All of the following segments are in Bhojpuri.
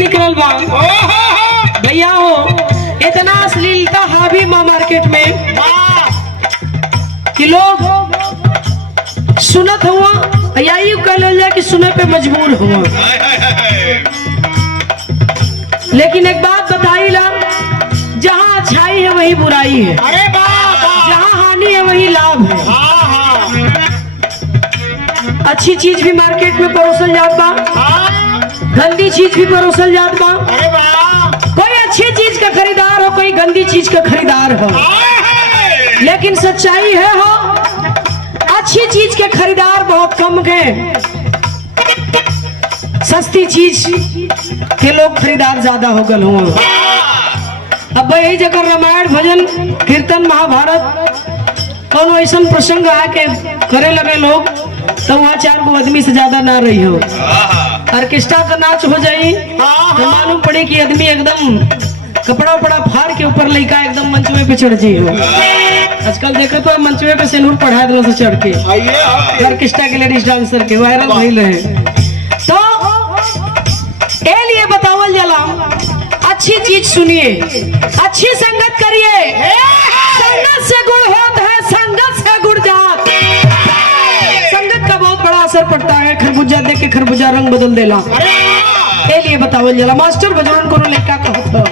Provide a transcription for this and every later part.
निकल बा भैया हो, इतना अश्लीलता हावी माँ मार्केट में कि लोग सुनत हुआ यही कह ले कि सुने पे मजबूर हुआ। लेकिन एक बात बताई ला, जहाँ अच्छाई है वही बुराई है, अरे जहाँ हानि है वही लाभ है। अच्छी चीज भी मार्केट में परोसल जात बा, गंदी चीज भी परोसल जात बा। कोई अच्छी चीज का खरीदार हो, कोई गंदी चीज का खरीदार हो, लेकिन सच्चाई है हो अच्छी चीज के खरीदार बहुत कम गए, सस्ती चीज के लोग खरीदार ज्यादा हो गए हुए। अब यही जगह रामायण भजन कीर्तन महाभारत कौन ऐसा प्रसंग आके करे लगे लोग तो वहाँ 4 गो आदमी से ज्यादा ना रही हो। ऑर्केस्ट्रा का नाच हो जाई तो मालूम पड़े कि आदमी एकदम कपड़ा उपड़ा फाड़ के ऊपर लड़का एकदम मंचवे पे चढ़ जाई हो। आजकल देखो तो मंचवे पे सिंदूर पढ़ा दिलो से चढ़ के ऑर्केस्ट्रा के लेडीज डांसर के वायरल भइल रहे। तो ए लिए बतावल जला अच्छी चीज सुनिए, अच्छी संगत करिए, संगत से गुण होता है, संगत से गुण जात। संगत का बहुत बड़ा असर पड़ता है, खरबूजा देख के खरबूजा रंग बदल देला। ए लिए बतावल जला मास्टर बजरंग को लड़का कहत हो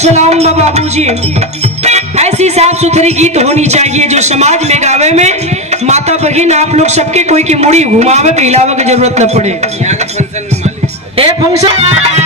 सलाम बाबूजी। ऐसी साफ सुथरी गीत होनी चाहिए जो समाज में गावे में माता बहन आप लोग सबके कोई की मुड़ी घुमावे के हिलावे की जरूरत न पड़े। फंक्शन